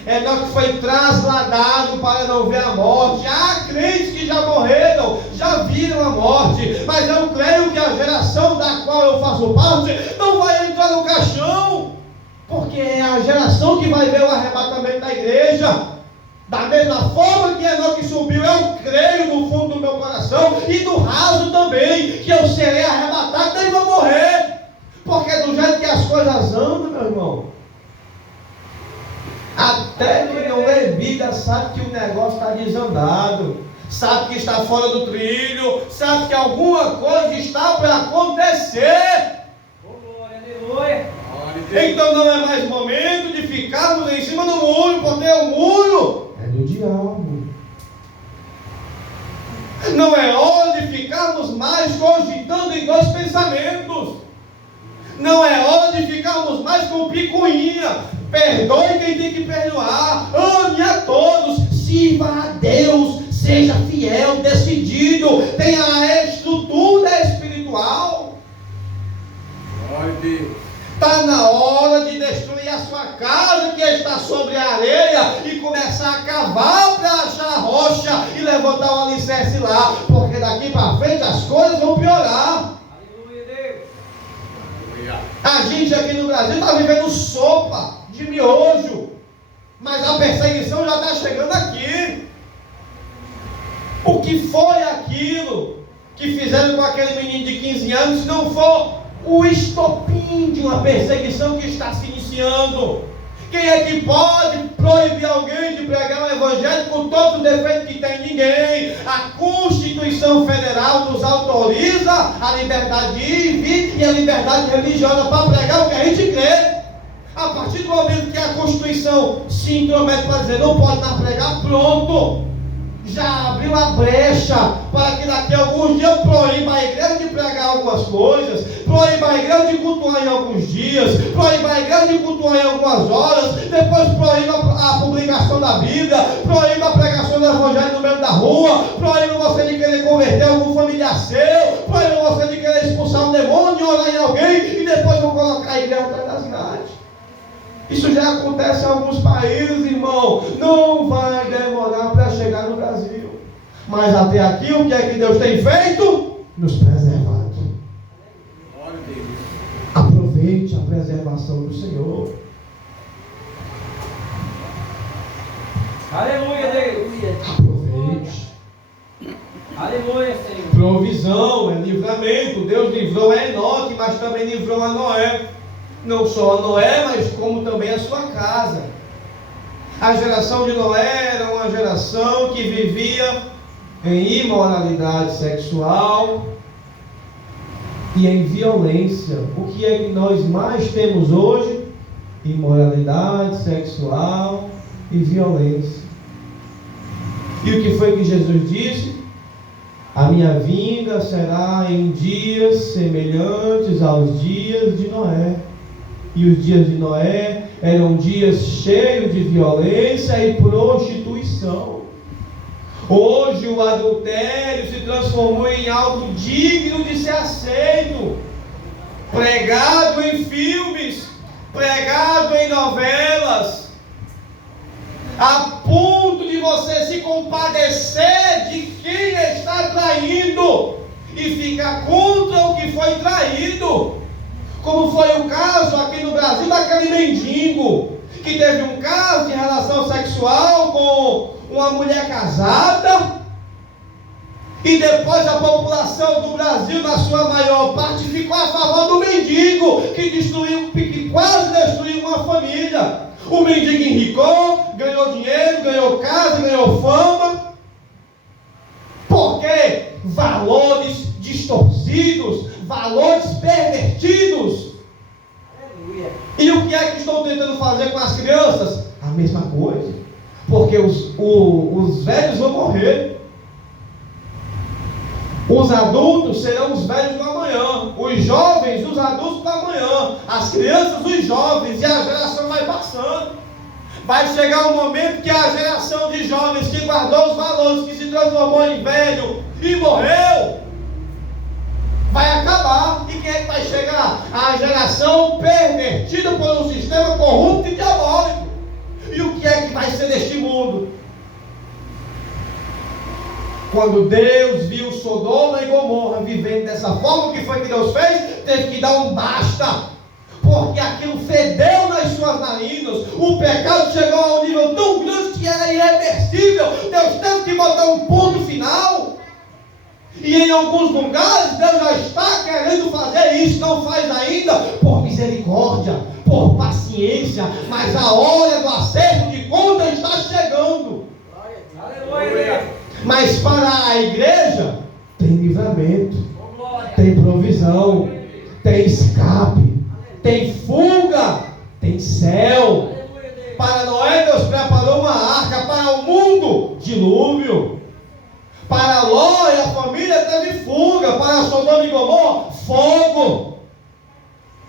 Enoque foi trasladado para não ver a morte. Há crentes que já morreram, já viram a morte, mas eu creio que a geração da qual eu faço parte não vai entrar no caixão, porque é a geração que vai ver o arrebatamento da igreja. Da mesma forma que Enoque subiu, eu creio no fundo do meu coração e no raso também, que eu serei arrebatado, nem vou morrer, porque do jeito que as coisas andam, meu irmão, até quem não é vida sabe que o negócio está desandado, sabe que está fora do trilho, sabe que alguma coisa está para acontecer. Então não é mais momento de ficarmos em cima do muro, porque o muro é do diabo. Não é hora de ficarmos mais cogitando em dois pensamentos. Não é hora de ficarmos mais com picuinha. Perdoe quem tem que perdoar. Ame a todos. Sirva a Deus. Seja fiel, decidido. Tenha a estrutura espiritual. Glória a Deus. Está na hora de destruir a sua casa que está sobre a areia e começar a cavar para achar a rocha e levantar o alicerce lá, porque daqui para frente as coisas vão piorar. Aleluia, Deus. A gente aqui no Brasil está vivendo sopa de miojo, mas a perseguição já está chegando aqui. O que foi aquilo que fizeram com aquele menino de 15 anos se não for o estopim de uma perseguição que está se iniciando? Quem é que pode proibir alguém de pregar o evangelho com todo o defeito que tem? Ninguém. A Constituição Federal nos autoriza a liberdade de ir e vir e a liberdade religiosa para pregar o que a gente crê. A partir do momento que a Constituição se intromete para dizer não pode mais pregar, pronto, já abriu a brecha para que daqui a alguns dias proíba a igreja de pregar algumas coisas, proíba a igreja de cultuar em alguns dias, proíba a igreja de cultuar em algumas horas, depois proíba a publicação da Bíblia, proíba a pregação do evangelho no meio da rua, proíba você de querer converter algum familiar seu, proíba você de querer expulsar um demônio, orar em alguém e depois vão colocar a igreja atrás das grades. Isso já acontece em alguns países, irmão. Não vai demorar para chegar no Brasil. Mas até aqui, o que é que Deus tem feito? Nos preservado. Glória a Deus. Aproveite a preservação do Senhor. Aleluia, Deus. Aproveite. Aleluia, Senhor. Provisão, é livramento. Deus livrou a Enoque, mas também livrou a Noé. Não só a Noé, mas como também a sua casa. A geração de Noé era uma geração que vivia em imoralidade sexual e em violência. O que é que nós mais temos hoje? Imoralidade sexual e violência. E o que foi que Jesus disse? A minha vinda será em dias semelhantes aos dias de Noé. E os dias de Noé eram dias cheios de violência e prostituição. Hoje o adultério se transformou em algo digno de ser aceito, pregado em filmes, pregado em novelas, a ponto de você se compadecer de quem está traindo e ficar contra o que foi traído. Como foi o caso aqui no Brasil daquele mendigo que teve um caso de relação sexual com uma mulher casada e depois a população do Brasil, na sua maior parte, ficou a favor do mendigo que quase destruiu uma família. O mendigo enricou, ganhou dinheiro, ganhou casa, ganhou fama. Por quê? Valores distorcidos, valores pervertidos. Aleluia. E o que é que estão tentando fazer com as crianças? A mesma coisa. Porque os velhos vão morrer. Os adultos serão os velhos do amanhã, os jovens, os adultos do amanhã, as crianças, os jovens, e a geração vai passando. Vai chegar um momento que a geração de jovens que guardou os valores, que se transformou em velho e morreu, vai acabar. E quem é que vai chegar? A geração pervertida por um sistema corrupto e diabólico. E o que é que vai ser deste mundo? Quando Deus viu Sodoma e Gomorra vivendo dessa forma, o que foi que Deus fez? Teve que dar um basta, porque aquilo fedeu nas suas narinas. O pecado chegou a um nível tão grande que era irreversível. Deus teve que botar um ponto final. E em alguns lugares Deus já está querendo fazer isso, não faz ainda, por misericórdia, por paciência, mas a hora do acerto de contas está chegando. Aleluia. Mas para a igreja tem livramento, tem provisão, tem escape, tem fuga, tem céu. Para Noé Deus preparou uma arca, para o mundo dilúvio. Para Ló e a família teve fuga, para Sodoma e Gomorra fogo.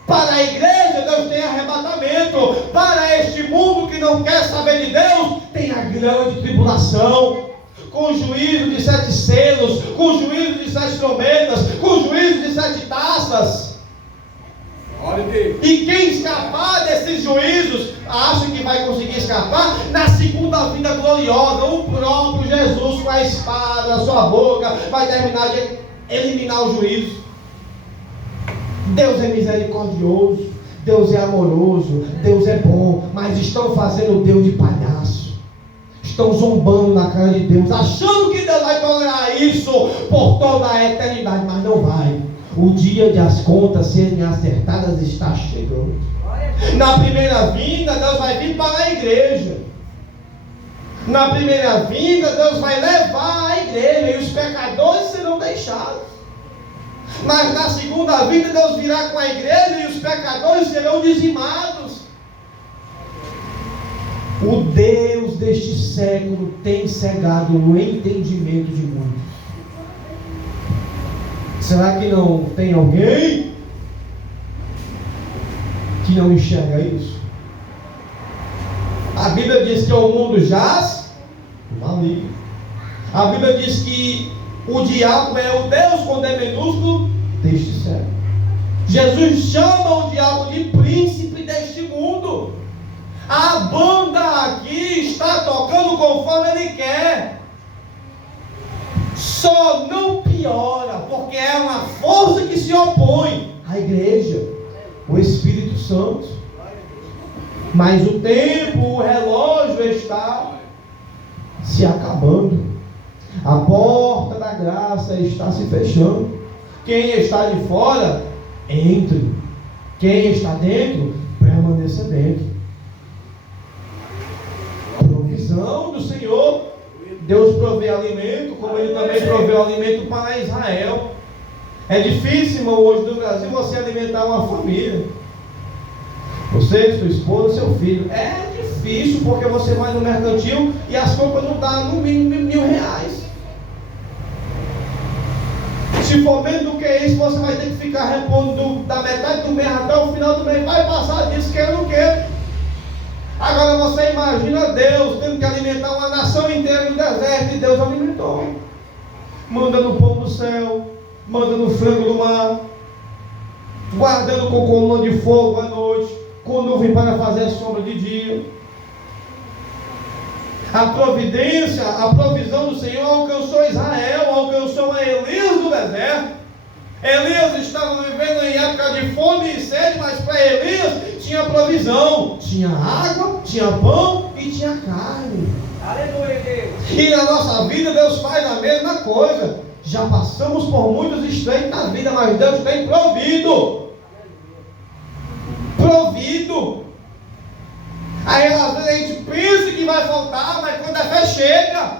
Para a igreja Deus tem arrebatamento. Para este mundo que não quer saber de Deus, tem a grande tribulação, com juízo de 7 selos, com juízo de 7 trombetas, com juízo de 7 taças. E quem escapar desses juízos, acha que vai conseguir escapar na segunda vinda gloriosa. O próprio Jesus, com a espada na sua boca, vai terminar de eliminar o juízo. Deus é misericordioso, Deus é amoroso, Deus é bom, mas estão fazendo Deus de palhaço. Estão zombando na cara de Deus, achando que Deus vai tolerar isso por toda a eternidade, mas não vai. O dia de as contas serem acertadas está chegando. Na primeira vinda, Deus vai vir para a igreja. Na primeira vinda, Deus vai levar a igreja e os pecadores serão deixados. Mas na segunda vinda, Deus virá com a igreja e os pecadores serão dizimados. O Deus deste século tem cegado o entendimento de muitos. Será que não tem alguém que não enxerga isso? A Bíblia diz que o mundo jaz no maligno. A Bíblia diz que o diabo é o Deus com D minúsculo deste século. Jesus chama o diabo de príncipe deste mundo. A banda aqui está tocando conforme ele quer. Só não piora, porque é uma força que se opõe à igreja, o Espírito Santo. Mas o tempo, o relógio está se acabando. A porta da graça está se fechando. Quem está de fora, entre. Quem está dentro, permaneça dentro. Provisão do Senhor. Deus provê alimento, como Ele também proveu alimento para Israel. É difícil, irmão, hoje no Brasil, você alimentar uma família. Você, sua esposa, seu filho. É difícil, porque você vai no mercantil e as compras não dão no mínimo R$1.000. Se for menos do que isso, você vai ter que ficar repondo da metade do mês até o final do mês. Vai passar disso, quer ou não quer. Agora você imagina Deus tendo que alimentar uma nação inteira no deserto, e Deus alimentou, mandando pão do céu, mandando frango do mar, guardando com coluna de fogo à noite, com nuvem para fazer a sombra de dia. A providência, a provisão do Senhor alcançou Israel, alcançou a Elias no deserto. Elias estava vivendo em época de fome e sede, mas para Elias tinha provisão, tinha água, tinha pão e tinha carne. Aleluia, Deus. E na nossa vida Deus faz a mesma coisa. Já passamos por muitos estreitos na vida, mas Deus tem provido. Provido. Aí às vezes a gente pensa que vai faltar, mas quando a fé chega,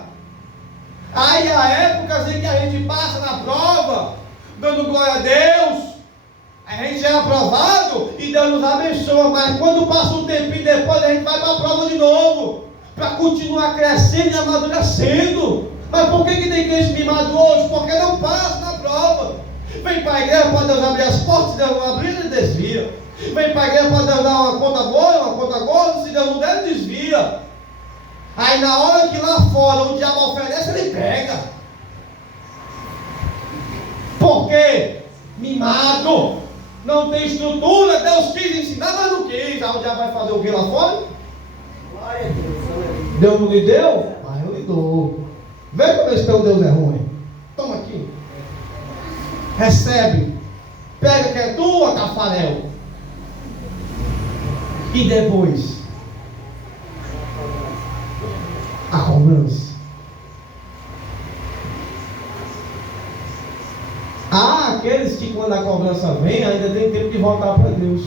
aí há épocas em que a gente passa na prova, dando glória a Deus, a gente é aprovado e Deus nos abençoa, mas quando passa um tempinho depois, a gente vai para a prova de novo, para continuar crescendo e amadurecendo. Mas por que tem crente mimado hoje? Porque não passa na prova. Vem para a igreja para Deus abrir as portas, se Deus não abrir, ele desvia. Vem para a igreja para Deus dar uma conta boa, uma conta gorda, se Deus não der, ele desvia. Aí na hora que lá fora o diabo oferece, ele pega. Por quê? Mimado. Não tem estrutura, Deus quis ensinar, mas não quis. Aí o diabo vai fazer o que lá fora? Glória a Deus. Deus não lhe deu? Mas eu lhe dou. Vê como esse teu Deus é ruim. Toma aqui. Recebe. Pega que é tua, Tafarel. E depois? A cobrança. Há aqueles que quando a cobrança vem, ainda tem tempo de voltar para Deus.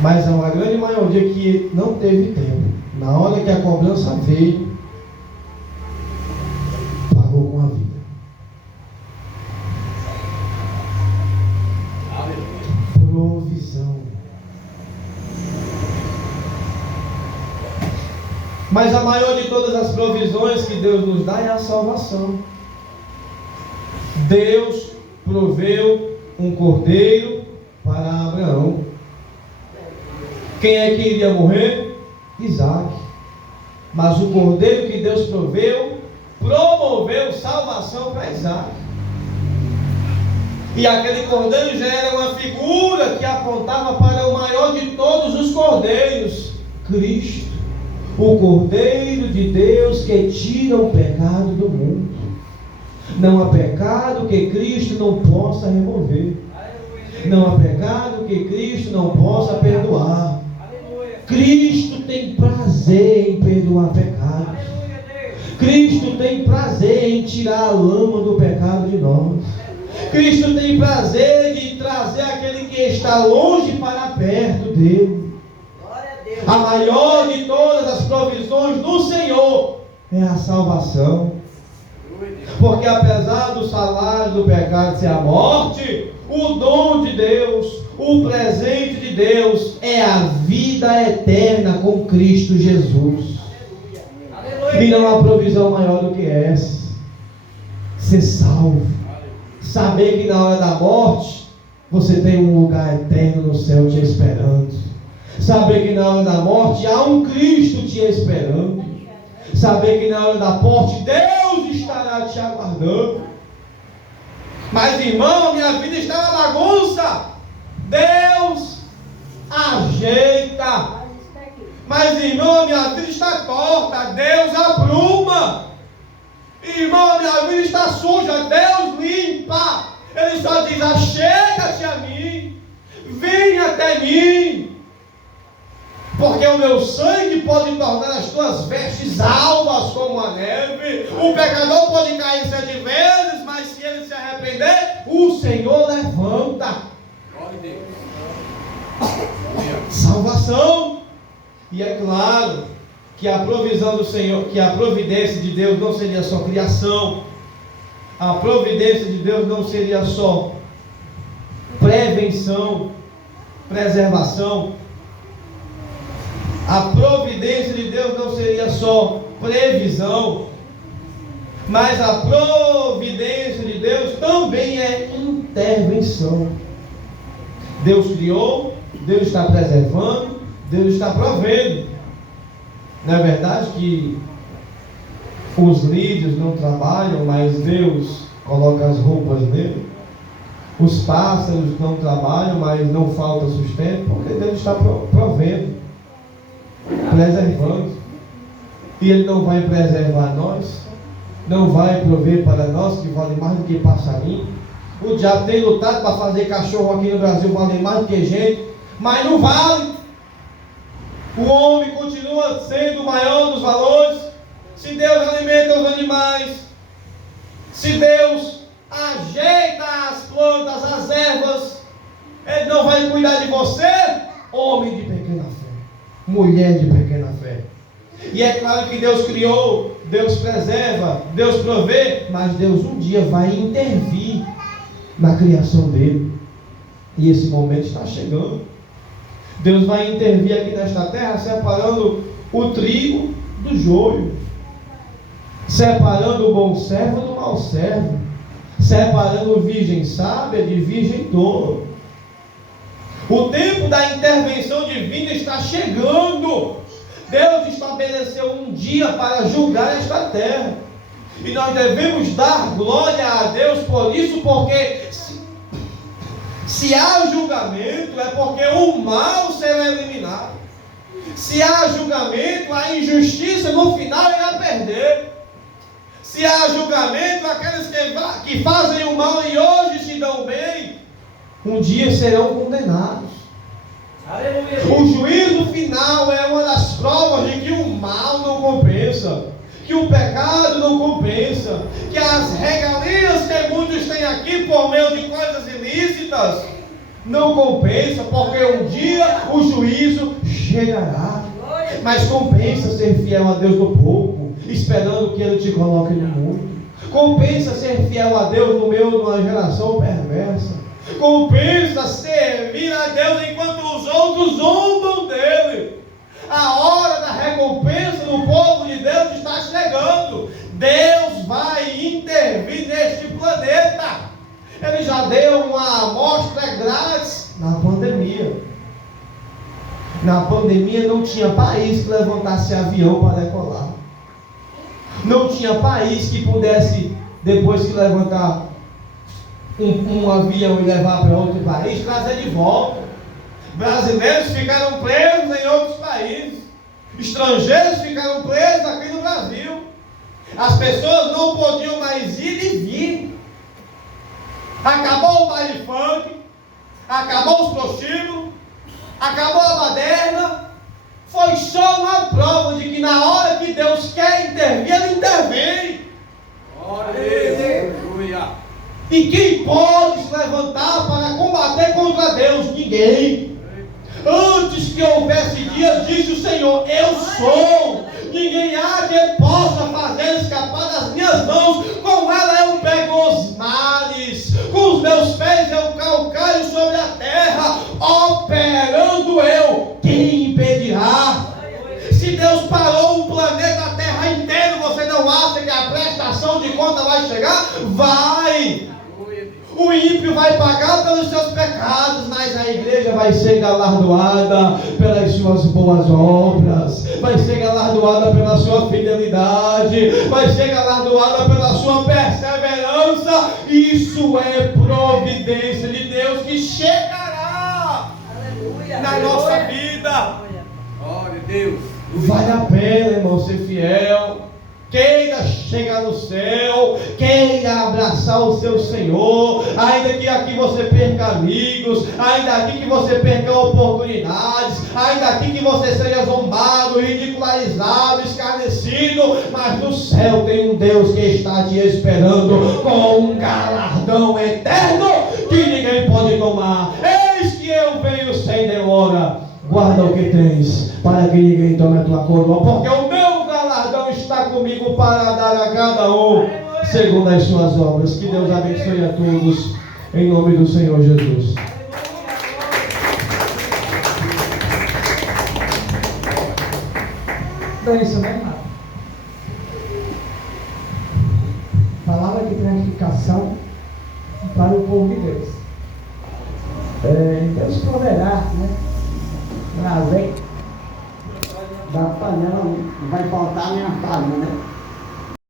Mas há uma grande maioria que não teve tempo. Na hora que a cobrança veio, pagou com a vida. Provisão. Mas a maior de todas as provisões que Deus nos dá é a salvação. Deus proveu um cordeiro para Abraão. Quem é que iria morrer? Isaac. Mas o cordeiro que Deus proveu, promoveu salvação para Isaac. E aquele cordeiro já era uma figura que apontava para o maior de todos os cordeiros, Cristo. O Cordeiro de Deus que tira o pecado do mundo. Não há pecado que Cristo não possa remover. Não há pecado que Cristo não possa perdoar. Cristo tem prazer em perdoar pecados. Cristo tem prazer em tirar a lama do pecado de nós. Cristo tem prazer de trazer aquele que está longe para perto dele. A maior de todas as provisões do Senhor é a salvação. Porque apesar do salário do pecado ser a morte, o dom de Deus, o presente de Deus é a vida eterna com Cristo Jesus. E não há provisão maior do que essa. Ser salvo. Saber que na hora da morte você tem um lugar eterno no céu te esperando. Saber que na hora da morte há um Cristo te esperando. Saber que na hora da morte Deus estará te aguardando. Mas irmão, a minha vida está na bagunça. Deus ajeita. Mas irmão, a minha vida está torta. Deus apruma. Irmão, a minha vida está suja. Deus limpa. Ele só diz: achega-te a mim. Vem até mim. Porque o meu sangue pode tornar as tuas vestes alvas como a neve. O pecador pode cair 7 vezes, mas se ele se arrepender, o Senhor levanta. Salvação. E é claro que a provisão do Senhor, que a providência de Deus não seria só criação. A providência de Deus não seria só prevenção, preservação. A providência de Deus não seria só previsão, mas a providência de Deus também é intervenção. Deus criou, Deus está preservando, Deus está provendo. Não é verdade que os lírios não trabalham, mas Deus coloca as roupas nele? Os pássaros não trabalham, mas não falta sustento, porque Deus está provendo, preservando. E Ele não vai preservar nós, não vai prover para nós, que vale mais do que passarinho. O diabo tem lutado para fazer cachorro aqui no Brasil valer mais do que gente, mas não vale. O homem continua sendo o maior dos valores. Se Deus alimenta os animais, se Deus ajeita as plantas, as ervas, Ele não vai cuidar de você, homem de pequena fé, mulher de pequena fé. E é claro que Deus criou, Deus preserva, Deus provê, mas Deus um dia vai intervir na criação dele. E esse momento está chegando. Deus vai intervir aqui nesta terra, separando o trigo do joio, separando o bom servo do mau servo, separando virgem sábia de virgem tola. O tempo da intervenção divina está chegando. Deus estabeleceu um dia para julgar esta terra. E nós devemos dar glória a Deus por isso, porque se há julgamento, é porque o mal será eliminado. Se há julgamento, a injustiça no final irá perder. Se há julgamento, aqueles que fazem o mal e hoje se dão bem, um dia serão condenados. Aleluia. O juízo final é uma das provas de que o mal não compensa, que o pecado não compensa, que as regalias que muitos têm aqui por meio de coisas ilícitas não compensa, porque um dia o juízo chegará. Mas compensa ser fiel a Deus no pouco, esperando que Ele te coloque no mundo. Compensa ser fiel a Deus no meio de uma geração perversa. Compensa servir a Deus enquanto os outros zombam dele. A hora da recompensa no povo de Deus está chegando. Deus vai intervir neste planeta. Ele já deu uma amostra grátis na pandemia. Na pandemia não tinha país que levantasse avião para decolar. Não tinha país que pudesse, depois que levantar um avião e levar para outro país, trazer de volta. Brasileiros ficaram presos em outros países. Estrangeiros ficaram presos aqui no Brasil. As pessoas não podiam mais ir e vir. Acabou o baile funk, acabou os prostíbulos, acabou a baderna. Foi só uma prova de que na hora que Deus quer intervir, Ele intervém. Aleluia. E quem pode se levantar para combater contra Deus? Ninguém. Antes que houvesse dias, disse o Senhor, eu sou. Ninguém há que possa fazer escapar das minhas mãos. Com ela eu pego os mares, com os meus pés eu calcaio sobre a terra. Operando eu, quem impedirá? Se Deus parou o planeta Terra inteiro, você não acha que a prestação de conta vai chegar? Vai! O ímpio vai pagar pelos seus pecados, mas a igreja vai ser galardoada pelas suas boas obras, vai ser galardoada pela sua fidelidade, vai ser galardoada pela sua perseverança. Isso é providência de Deus que chegará na nossa vida. Glória a Deus. Vale a pena, irmão, ser fiel. Queira chegar no céu, queira abraçar o seu Senhor, ainda que aqui você perca amigos, ainda aqui que você perca oportunidades, ainda aqui que você seja zombado, ridicularizado, escarnecido, mas no céu tem um Deus que está te esperando com um galardão eterno que ninguém pode tomar. Eis que eu venho sem demora, guarda o que tens, para que ninguém tome a tua coroa, porque o meu galardão está comigo para dar a cada um segundo as suas obras. Que Deus abençoe a todos, em nome do Senhor Jesus. Então isso, né, irmão? Palavra de gratificação para o povo de Deus. Deus proverá, né? Trazer da panela, não vai faltar nem a farinha, né?